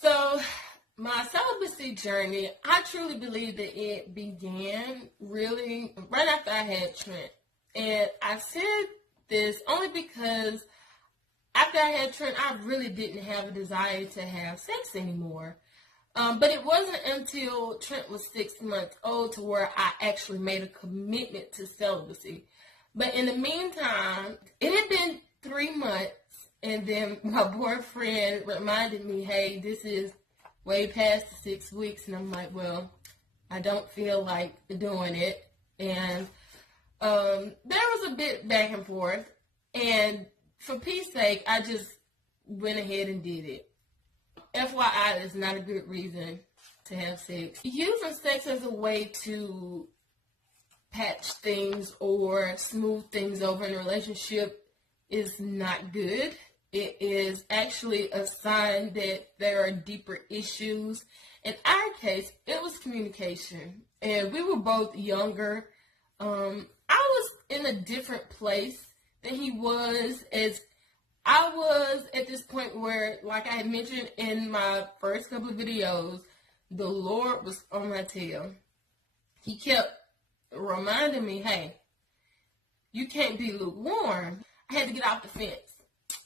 So my celibacy journey, I truly believe that it began really right after I had Trent. And I said this only because after I had Trent, I really didn't have a desire to have sex anymore. But it wasn't until Trent was 6 months old to where I actually made a commitment to celibacy. But in the meantime, it had been 3 months, and then my boyfriend reminded me, hey, this is way past the 6 weeks. And I'm like, well, I don't feel like doing it. And there was a bit back and forth. And for peace sake, I just went ahead and did it. FYI, is not a good reason to have sex. Using sex as a way to patch things or smooth things over in a relationship is not good. It is actually a sign that there are deeper issues. In our case, it was communication. And we were both younger. I was in a different place than he was, as I was at this point where, like I had mentioned in my first couple of videos, the Lord was on my tail. He kept reminding me, hey, you can't be lukewarm. I had to get off the fence.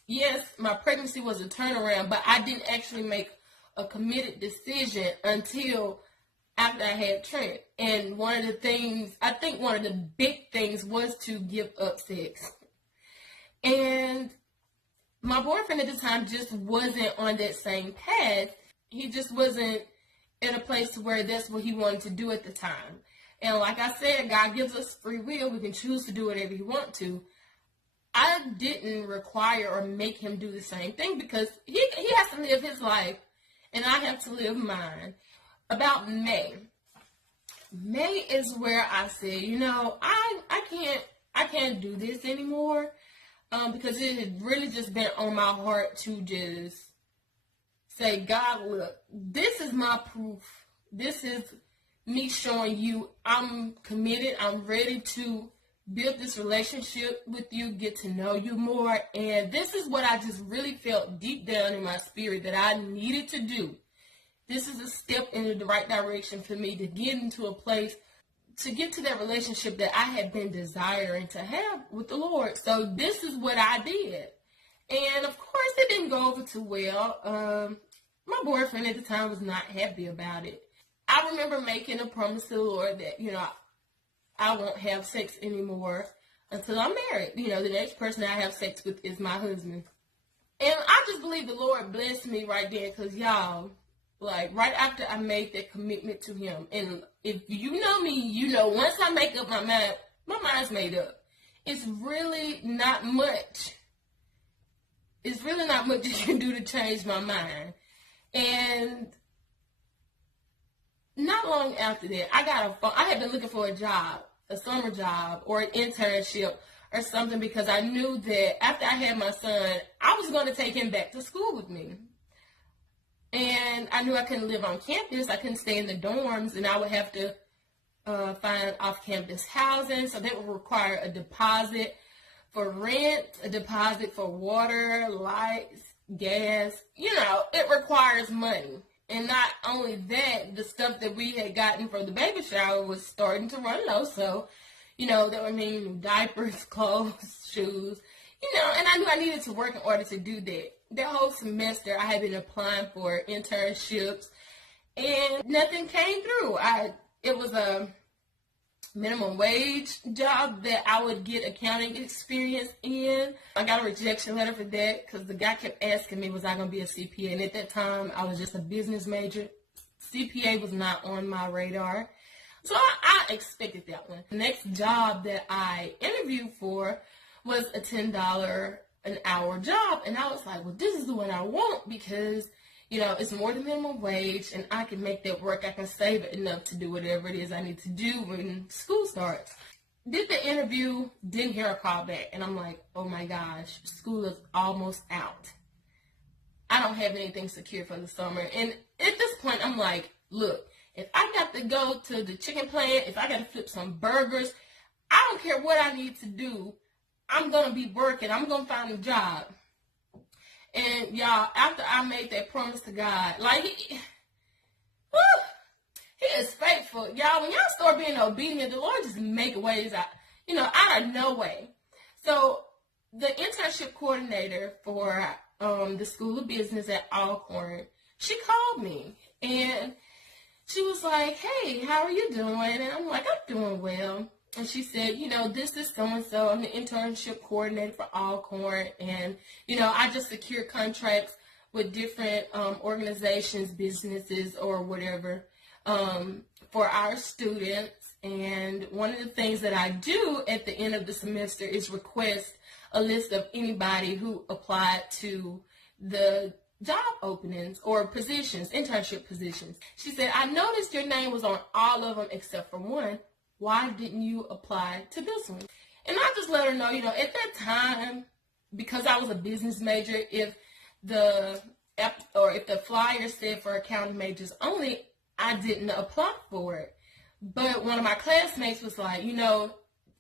Yes, my pregnancy was a turnaround, but I didn't actually make a committed decision until after I had Trent. And one of the things, I think one of the big things was to give up sex. And my boyfriend at the time just wasn't on that same path. He just wasn't in a place where that's what he wanted to do at the time. And like I said, God gives us free will. We can choose to do whatever we want to. I didn't require or make him do the same thing because he has to live his life and I have to live mine. About May. May is where I said, you know, I can't do this anymore. Because it had really just been on my heart to just say, God, look, this is my proof. This is me showing you I'm committed. I'm ready to build this relationship with you, get to know you more. And this is what I just really felt deep down in my spirit that I needed to do. This is a step in the right direction for me to get into a place, to get to that relationship that I had been desiring to have with the Lord. So this is what I did. And of course, it didn't go over too well. My boyfriend at the time was not happy about it. I remember making a promise to the Lord that, you know, I won't have sex anymore until I'm married. You know, the next person I have sex with is my husband. And I just believe the Lord blessed me right there because, y'all, like, right after I made that commitment to him, and if you know me, you know, once I make up my mind, my mind's made up. It's really not much. It's really not much you can do to change my mind. And not long after that, I had been looking for a job, a summer job, or an internship, or something, because I knew that after I had my son, I was going to take him back to school with me. And I knew I couldn't live on campus. I couldn't stay in the dorms, and I would have to find off-campus housing. So that would require a deposit for rent, a deposit for water, lights, gas. You know, it requires money. And not only that, the stuff that we had gotten for the baby shower was starting to run low. So, you know, that would mean diapers, clothes, shoes, you know, and I knew I needed to work in order to do that. That whole semester, I had been applying for internships, and nothing came through. It was a minimum wage job that I would get accounting experience in. I got a rejection letter for that because the guy kept asking me, was I going to be a CPA? And at that time, I was just a business major. CPA was not on my radar. So I expected that one. The next job that I interviewed for was a $10 an hour job, and I was like, well, this is the one I want because, you know, it's more than minimum wage, and I can make that work. I can save it enough to do whatever it is I need to do when school starts. Did the interview, didn't hear a call back, and I'm like, oh my gosh, school is almost out. I don't have anything secure for the summer, and at this point, I'm like, look, if I got to go to the chicken plant, if I got to flip some burgers, I don't care what I need to do. I'm going to be working. I'm going to find a job. And y'all, after I made that promise to God, like, whew, he is faithful. Y'all, when y'all start being obedient, the Lord just make ways out, out of no way. So the internship coordinator for the School of Business at Alcorn, she called me and she was like, hey, how are you doing? And I'm like, I'm doing well. And she said, this is so-and-so. I'm the internship coordinator for Alcorn. And, I just secure contracts with different organizations, businesses, or whatever for our students. And one of the things that I do at the end of the semester is request a list of anybody who applied to the job openings or positions, internship positions. She said, I noticed your name was on all of them except for one. Why didn't you apply to this one? And I just let her know, at that time, because I was a business major, if the flyer said for accounting majors only, I didn't apply for it. But one of my classmates was like,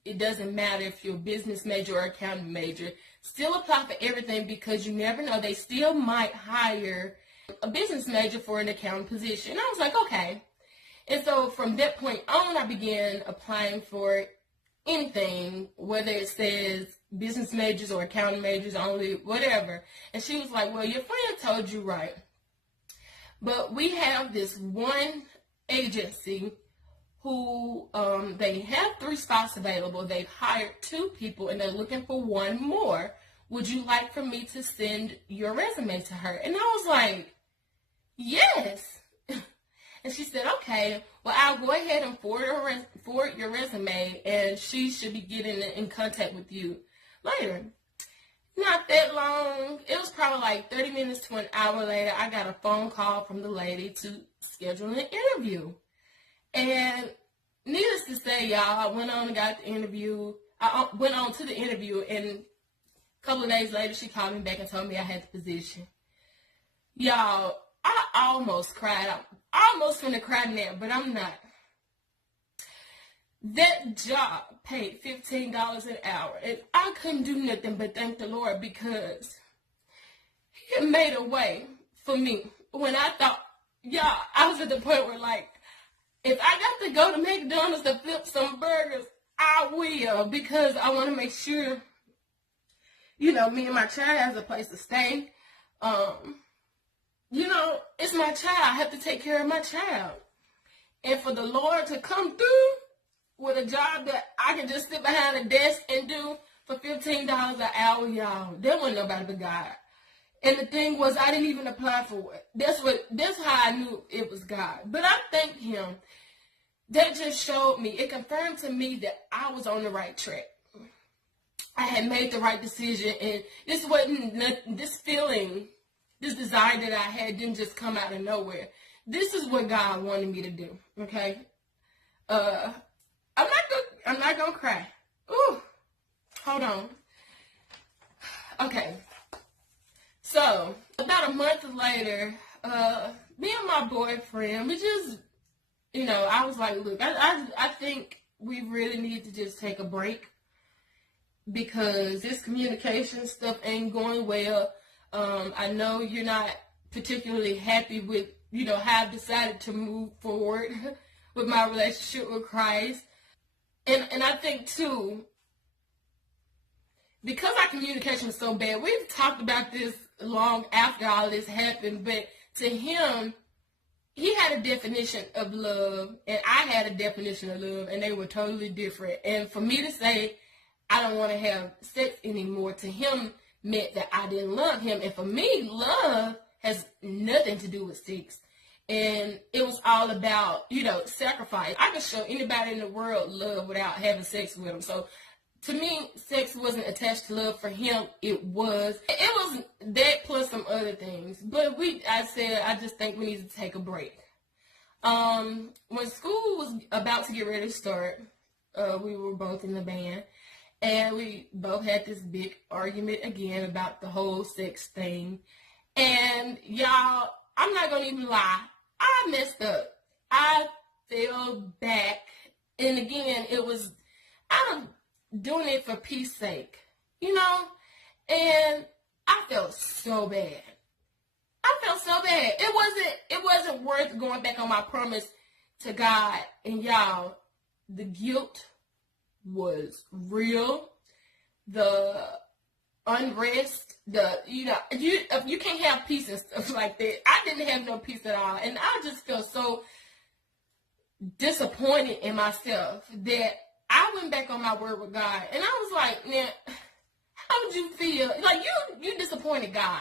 it doesn't matter if you're a business major or accounting major. Still apply for everything because you never know. They still might hire a business major for an accounting position. And I was like, okay. And so from that point on, I began applying for anything, whether it says business majors or accounting majors only, whatever. And she was like, well, your friend told you right. But we have this one agency who they have 3 spots available. They've hired 2 people and they're looking for 1 more. Would you like for me to send your resume to her? And I was like, yes. And she said, okay, well, I'll go ahead and forward your resume and she should be getting in contact with you later. Not that long. It was probably like 30 minutes to an hour later, I got a phone call from the lady to schedule an interview. And needless to say, y'all, I went on and got the interview. I went on to the interview, and a couple of days later, she called me back and told me I had the position. Y'all, I almost cried. I almost finna cry now, but I'm not. That job paid $15 an hour, and I couldn't do nothing but thank the Lord because He had made a way for me when I thought, y'all, I was at the point where, like, if I got to go to McDonald's to flip some burgers, I will, because I want to make sure, me and my child has a place to stay. It's my child. I have to take care of my child. And for the Lord to come through with a job that I can just sit behind a desk and do for $15 an hour, y'all, there wasn't nobody but God. And the thing was, I didn't even apply for it. That's how I knew it was God. But I thank Him. That just showed me, it confirmed to me that I was on the right track. I had made the right decision, and this wasn't this feeling, this desire that I had didn't just come out of nowhere. This is what God wanted me to do. Okay, I'm not gonna cry. Ooh, hold on. Okay. So, about a month later, me and my boyfriend, we just, I was like, look, I think we really need to just take a break because this communication stuff ain't going well. I know you're not particularly happy with, how I've decided to move forward with my relationship with Christ. And I think, too, because our communication is so bad, we've talked about this long after all this happened, but to him, he had a definition of love, and I had a definition of love, and they were totally different. And for me to say, I don't want to have sex anymore, to him meant that I didn't love him. And for me, love has nothing to do with sex. And it was all about, sacrifice. I could show anybody in the world love without having sex with them. So to me, sex wasn't attached to love. For him, it was. It was that plus some other things. But I just think we need to take a break. When school was about to get ready to start, we were both in the band. And we both had this big argument again about the whole sex thing. And y'all, I'm not going to even lie. I messed up. I fell back. And again, it was out of doing it for peace sake, And I felt so bad. I felt so bad. It wasn't worth going back on my promise to God. And y'all, the guilt was real. The unrest, you can't have peace and stuff like that. I didn't have no peace at all. And I just felt so disappointed in myself that I went back on my word with God. And I was like, man, how would you feel? Like, you disappointed God.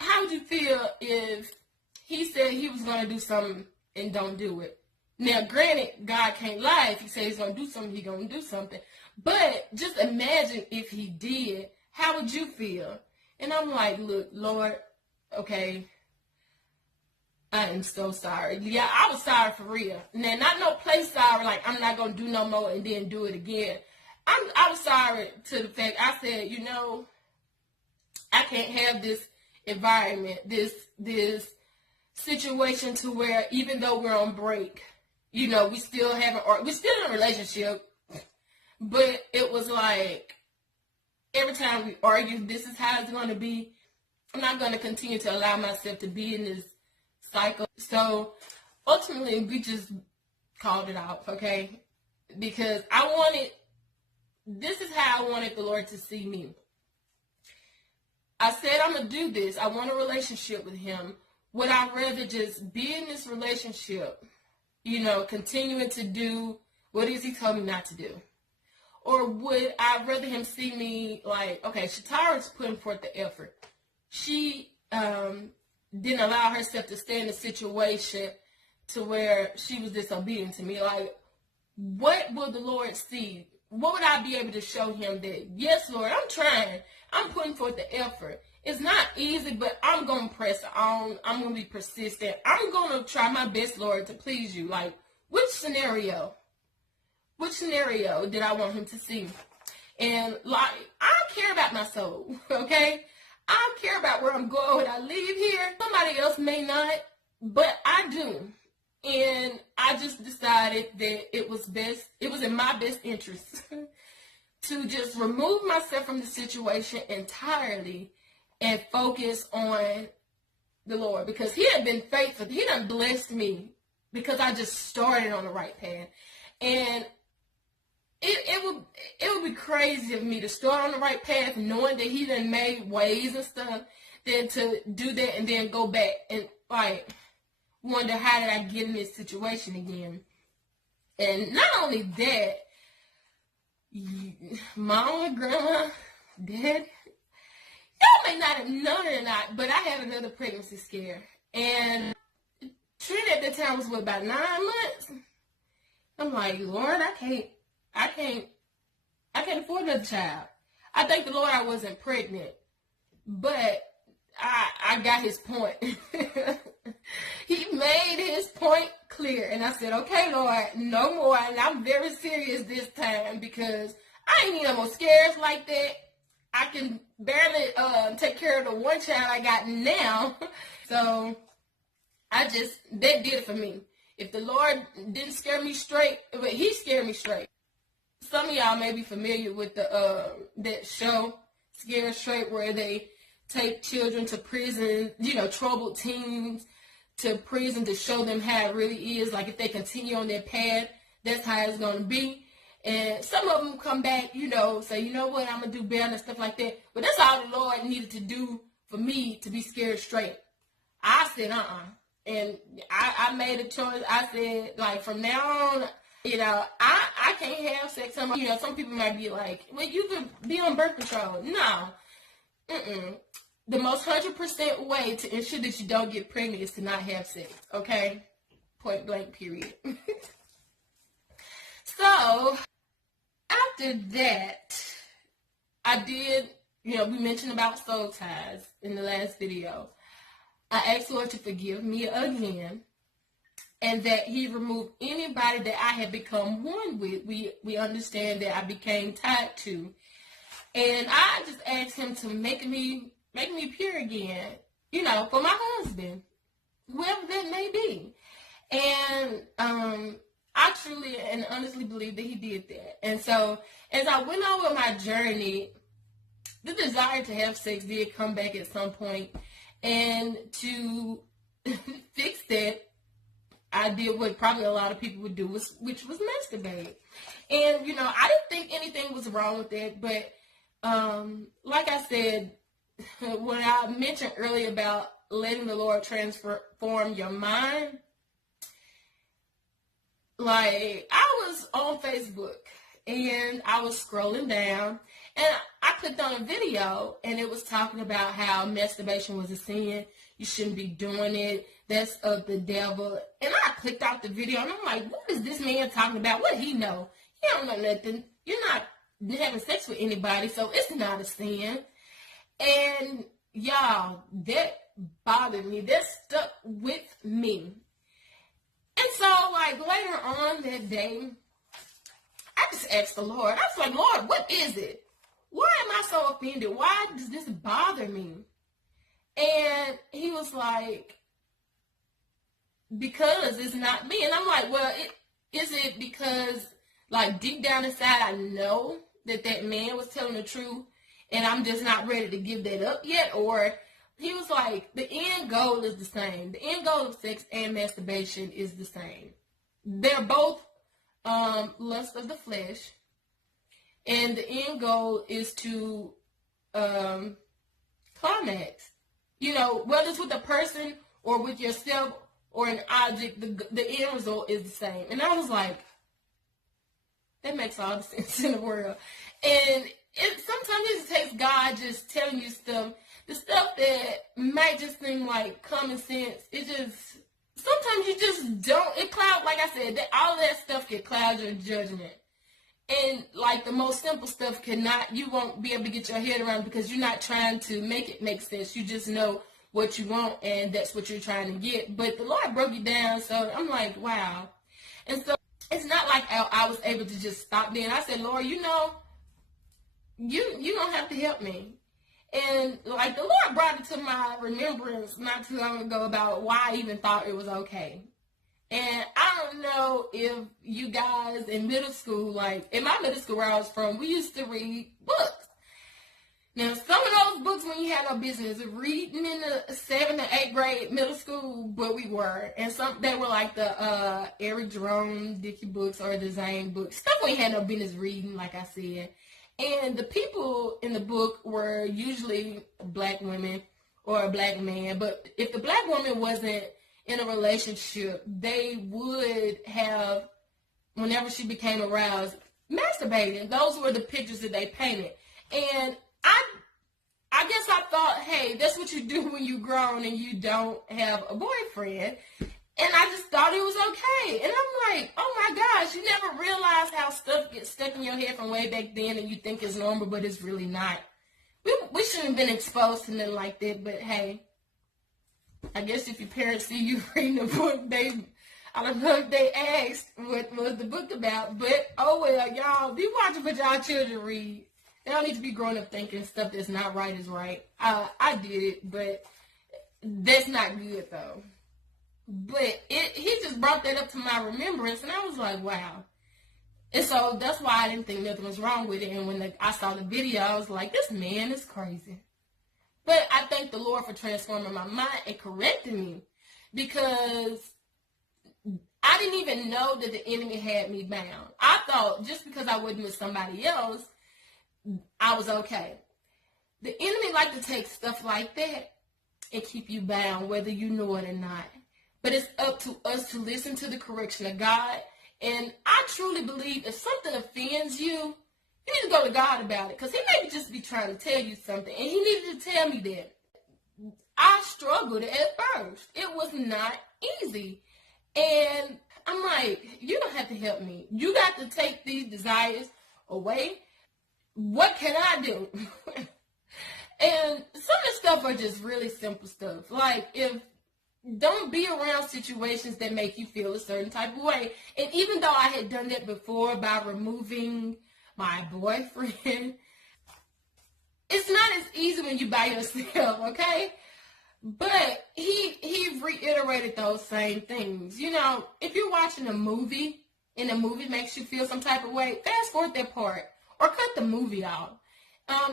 How would you feel if he said he was going to do something and don't do it? Now, granted, God can't lie. If he says he's going to do something, he's going to do something. But just imagine if he did, how would you feel? And I'm like, look, Lord, okay, I am so sorry. Yeah, I was sorry for real. Now, not no place sorry, like I'm not going to do no more and then do it again. I was sorry to the fact, I said, I can't have this environment, this situation to where even though we're on break, we still we're still in a relationship, but it was like every time we argue, this is how it's going to be. I'm not going to continue to allow myself to be in this cycle. So ultimately, we just called it off, okay? Because this is how I wanted the Lord to see me. I said, I'm going to do this. I want a relationship with him. Would I rather just be in this relationship, continuing to do what it is he told me not to do? Or would I rather him see me like, okay, Shatara's putting forth the effort. She didn't allow herself to stay in a situation to where she was disobedient to me. Like, what will the Lord see? What would I be able to show him that, yes, Lord, I'm trying. I'm putting forth the effort. It's not easy, but I'm going to press on. I'm going to be persistent. I'm going to try my best, Lord, to please you. Like, which scenario did I want him to see? And, like, I don't care about my soul, okay? I don't care about where I'm going when I leave here. Somebody else may not, but I do. And I just decided that it was in my best interest to just remove myself from the situation entirely and focus on the Lord, because he had been faithful. He done blessed me because I just started on the right path. And it would be crazy of me to start on the right path knowing that he done made ways and stuff, then to do that and then go back and like wonder how did I get in this situation again. And not only that, mom and grandma, dad, y'all may not have known it or not, but I had another pregnancy scare. And Trina at the time was about 9 months. I'm like, Lord, I can't afford another child. I thank the Lord I wasn't pregnant, but I got his point. He made his point clear, and I said, okay, Lord, no more. And I'm very serious this time because I ain't need no more scares like that. I can barely take care of the one child I got now. So that did it for me. If the Lord didn't scare me straight, but he scared me straight. Some of y'all may be familiar with that show, Scared Straight, where they take children to prison, troubled teens to prison to show them how it really is. Like, if they continue on their path, that's how it's going to be. And some of them come back, say, you know what, I'm going to do better and stuff like that. But that's all the Lord needed to do for me to be scared straight. I said, And I made a choice. I said, like, from now on, I can't have sex. Some people might be like, well, you could be on birth control. No. The most 100% way to ensure that you don't get pregnant is to not have sex. Okay? Point blank, period. So, after that, I did, we mentioned about soul ties in the last video. I asked Lord to forgive me again, and that he removed anybody that I had become one with. We understand that I became tied to. And I just asked him to make me pure again, for my husband, whoever that may be. And I truly and honestly believe that he did that. And so as I went on with my journey, the desire to have sex did come back at some point, and to fix that, I did what probably a lot of people would do, which was masturbate. And, you know, I didn't think anything was wrong with it, but like I said, when I mentioned earlier about letting the Lord transform your mind, like, I was on Facebook, and I was scrolling down, and I clicked on a video, and it was talking about how masturbation was a sin. You shouldn't be doing it. That's of the devil. And I clicked out the video, and I'm like, what is this man talking about? What he know? He don't know nothing. You're not having sex with anybody, so it's not a sin. And y'all, that bothered me. That stuck with me. And so, like, later on that day, I just asked the Lord. I was like, Lord, what is it? Why am I so offended? Why does this bother me? And he was like, because it's not me. And I'm like, well, is it because, like, deep down inside, I know that that man was telling the truth, and I'm just not ready to give that up yet? Or he was like, the end goal is the same. The end goal of sex and masturbation is the same. They're both lust of the flesh, and the end goal is to climax. You know, whether it's with a person or with yourself or an object, the end result is the same. And I was like, that makes all the sense in the world. And sometimes it takes God just telling you stuff, the stuff that might just seem like common sense. It just, sometimes you just don't, it clouds, like I said, all of that stuff can cloud your judgment. And like the most simple stuff you won't be able to get your head around, because you're not trying to make it make sense. You just know what you want, and that's what you're trying to get. But the Lord broke it down, so I'm like, wow. And so it's not like I was able to just stop there. And I said, Lord, you know, you don't have to help me. And like the Lord brought it to my remembrance not too long ago about why I even thought it was okay. And I don't know if you guys in middle school, like in my middle school where I was from, we used to read books. Now, some of those books when you had no business reading in the 7th and 8th grade middle school, but we were. And some, they were like the Eric Jerome Dickey books or the Zane books. Stuff we had no business reading, like I said. And the people in the book were usually black women or a black man. But if the black woman wasn't in a relationship, they would have, whenever she became aroused, masturbating. Those were the pictures that they painted. And I guess I thought, hey, that's what you do when you're grown and you don't have a boyfriend. And I just thought it was okay. And I'm like, oh my gosh, you never realize how stuff gets stuck in your head from way back then and you think it's normal, but it's really not. We shouldn't have been exposed to nothing like that, but hey, I guess if your parents see you reading a book, I don't know if they asked what was the book about, but oh well, y'all, be watching what y'all children read. They don't need to be growing up thinking stuff that's not right is right. I did it, but that's not good though. But he just brought that up to my remembrance, and I was like, wow. And so that's why I didn't think nothing was wrong with it. And when I saw the video, I was like, this man is crazy. But I thank the Lord for transforming my mind and correcting me, because I didn't even know that the enemy had me bound. I thought just because I wasn't with somebody else, I was okay. The enemy like to take stuff like that and keep you bound, whether you know it or not. But it's up to us to listen to the correction of God. And I truly believe if something offends you, you need to go to God about it. Because he may just be trying to tell you something. And he needed to tell me that. I struggled at first. It was not easy. And I'm like, you don't have to help me. You got to take these desires away. What can I do? And some of the stuff are just really simple stuff. Like, don't be around situations that make you feel a certain type of way. And even though I had done that before by removing my boyfriend, it's not as easy when you by yourself, okay? But he reiterated those same things. You know, if you're watching a movie and the movie makes you feel some type of way, fast forward that part or cut the movie off.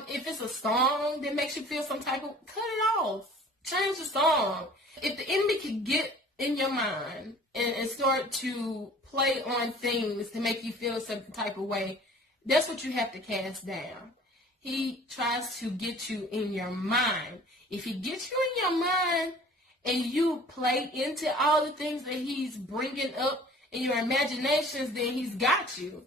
If it's a song that makes you feel some type of, cut it off. Change the song. If the enemy can get in your mind and start to play on things to make you feel a certain type of way, that's what you have to cast down. He tries to get you in your mind. If he gets you in your mind and you play into all the things that he's bringing up in your imaginations, then he's got you.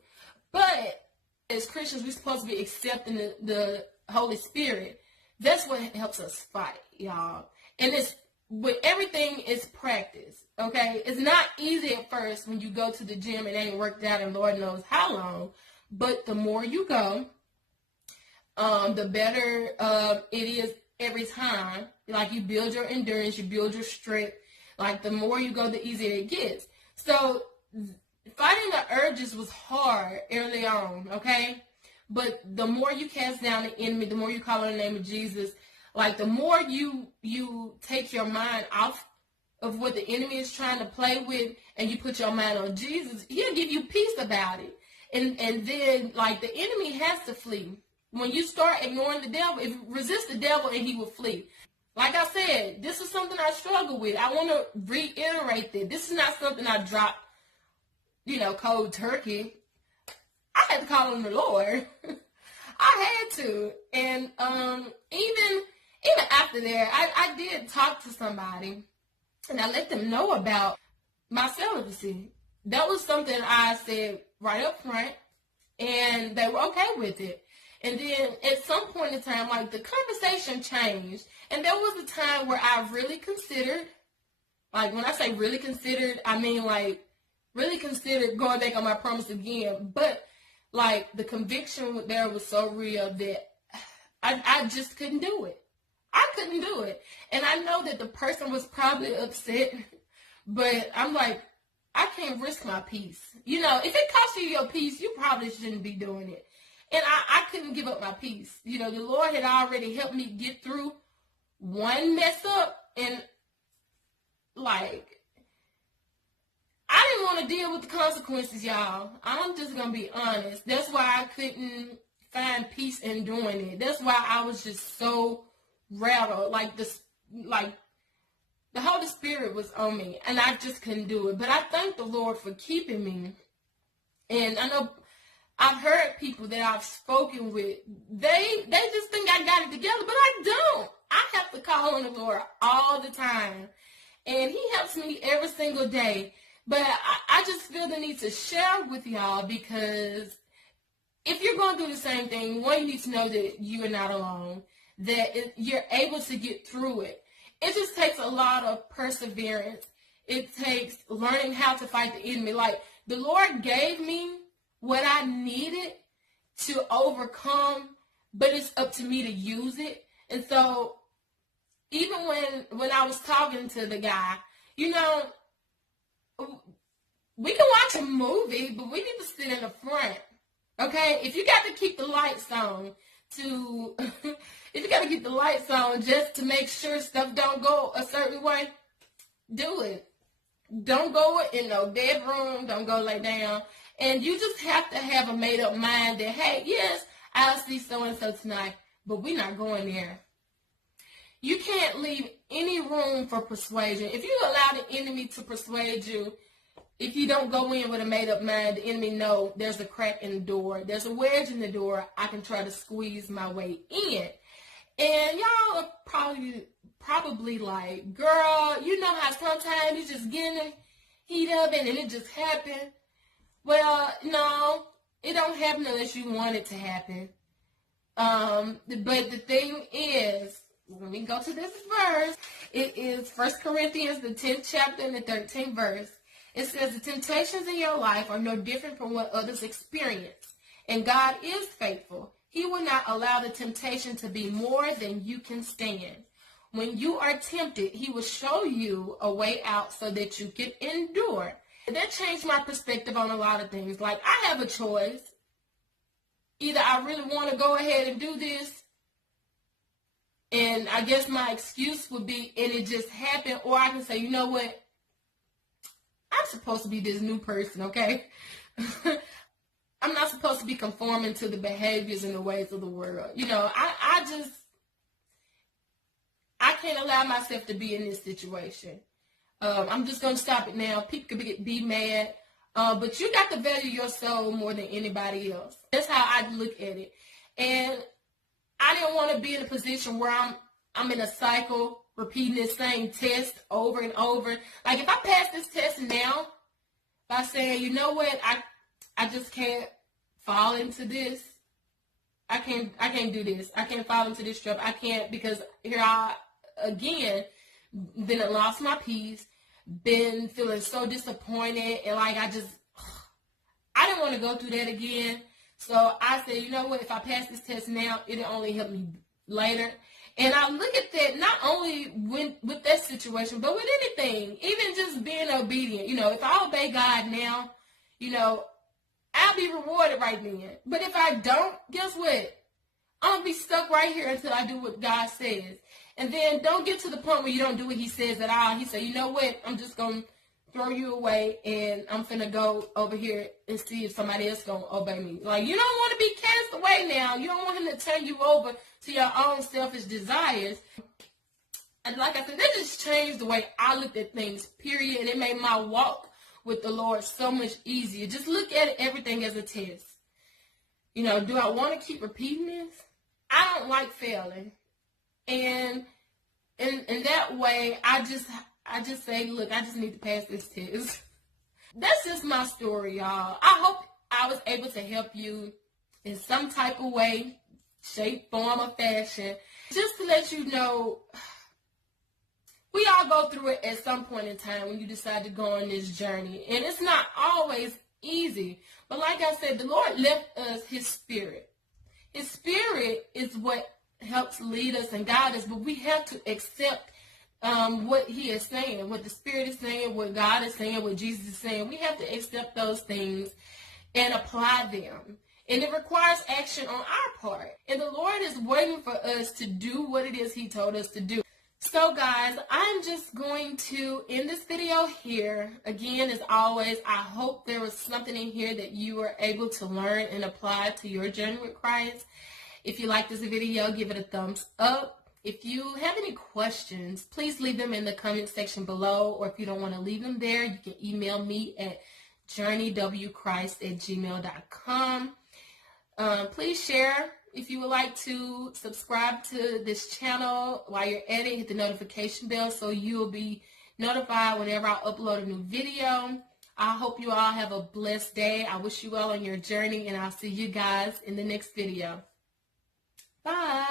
But as Christians, we're supposed to be accepting the Holy Spirit. That's what helps us fight, y'all. And it's with everything is practice, okay? It's not easy at first when you go to the gym and it ain't worked out and Lord knows how long. But the more you go, the better it is every time. Like, you build your endurance, you build your strength. Like, the more you go, the easier it gets. So fighting the urges was hard early on, okay? But the more you cast down the enemy, the more you call on the name of Jesus, like, the more you take your mind off of what the enemy is trying to play with and you put your mind on Jesus, he'll give you peace about it. And then, like, the enemy has to flee. When you start ignoring the devil, if you resist the devil and he will flee. Like I said, this is something I struggle with. I want to reiterate that. This is not something I dropped, cold turkey. I had to call on the Lord. I had to. And even after that, I did talk to somebody, and I let them know about my celibacy. That was something I said right up front, and they were okay with it. And then at some point in time, like, the conversation changed, and there was a time where I really considered, like, when I say really considered, I mean, like, really considered going back on my promise again. But, like, the conviction there was so real that I just couldn't do it. I couldn't do it. And I know that the person was probably upset, but I'm like, I can't risk my peace. If it costs you your peace, you probably shouldn't be doing it. And I couldn't give up my peace. The Lord had already helped me get through one mess up. And, like, I didn't want to deal with the consequences, y'all. I'm just going to be honest. That's why I couldn't find peace in doing it. That's why I was just so rattled. Like, the Holy Spirit was on me, and I just couldn't do it. But I thank the Lord for keeping me. And I know I've heard people that I've spoken with, they just think I got it together, but I don't. I have to call on the Lord all the time, and he helps me every single day. But I just feel the need to share with y'all, because if you're going to do the same thing, one, you need to know that you are not alone, that you're able to get through it. It just takes a lot of perseverance. It takes learning how to fight the enemy. Like, the Lord gave me what I needed to overcome, but it's up to me to use it. And so even when I was talking to the guy, we can watch a movie, but we need to sit in the front. Okay? If you got to keep the lights on just to make sure stuff don't go a certain way, do it. Don't go in no bedroom, don't go lay down. And you just have to have a made-up mind that, hey, yes, I'll see so-and-so tonight, but we're not going there. You can't leave any room for persuasion. If you allow the enemy to persuade you, if you don't go in with a made-up mind, the enemy knows there's a crack in the door. There's a wedge in the door. I can try to squeeze my way in. And y'all are probably like, girl, you know how sometimes you just get in the heat of it and it just happened. Well, no, it don't happen unless you want it to happen. But the thing is, when we go to this verse, it is 1 Corinthians, the 10th chapter and the 13th verse. It says, the temptations in your life are no different from what others experience. And God is faithful. He will not allow the temptation to be more than you can stand. When you are tempted, he will show you a way out so that you can endure. That changed my perspective on a lot of things. Like, I have a choice. Either I really want to go ahead and do this, and I guess my excuse would be, and it just happened, or I can say, you know what? I'm supposed to be this new person, okay? I'm not supposed to be conforming to the behaviors and the ways of the world. You know, I can't allow myself to be in this situation. I'm just going to stop it now. People could be mad. But you got to value your soul more than anybody else. That's how I look at it. And I didn't want to be in a position where I'm in a cycle, repeating this same test over and over. Like, if I pass this test now by saying, you know what, I just can't fall into this. I can't do this. I can't fall into this trap. I can't, because here I, again, then I lost my peace, been feeling so disappointed, and like I didn't want to go through that again. So I said, you know what, if I pass this test now, it'll only help me later. And I look at that not only with that situation, but with anything, even just being obedient. You know, if I obey God now, you know, I'll be rewarded right then. But if I don't, guess what? I'm going to be stuck right here until I do what God says. And then don't get to the point where you don't do what he says at all. He said, you know what? I'm just going to throw you away, and I'm finna go over here and see if somebody else going to obey me. Like, you don't want to be cast away now. You don't want him to turn you over to your own selfish desires. And like I said, that just changed the way I looked at things, period. And it made my walk with the Lord so much easier. Just look at everything as a test. You know, do I want to keep repeating this? I don't like failing. And in that way, I just say, look, I just need to pass this test. That's just my story, y'all. I hope I was able to help you in some type of way, shape, form, or fashion. Just to let you know, we all go through it at some point in time when you decide to go on this journey. And it's not always easy. But like I said, the Lord left us his spirit. His spirit is what helps lead us and guide us, but we have to accept what he is saying, what the Spirit is saying, what God is saying, what Jesus is saying. We have to accept those things and apply them. And it requires action on our part. And the Lord is waiting for us to do what it is he told us to do. So guys, I'm just going to end this video here. Again, as always, I hope there was something in here that you were able to learn and apply to your journey with Christ. If you like this video, give it a thumbs up. If you have any questions, please leave them in the comment section below. Or if you don't want to leave them there, you can email me at journeywChrist@gmail.com. Please share. If you would like to subscribe to this channel, while you're at it, hit the notification bell so you'll be notified whenever I upload a new video. I hope you all have a blessed day. I wish you well on your journey, and I'll see you guys in the next video. Bye.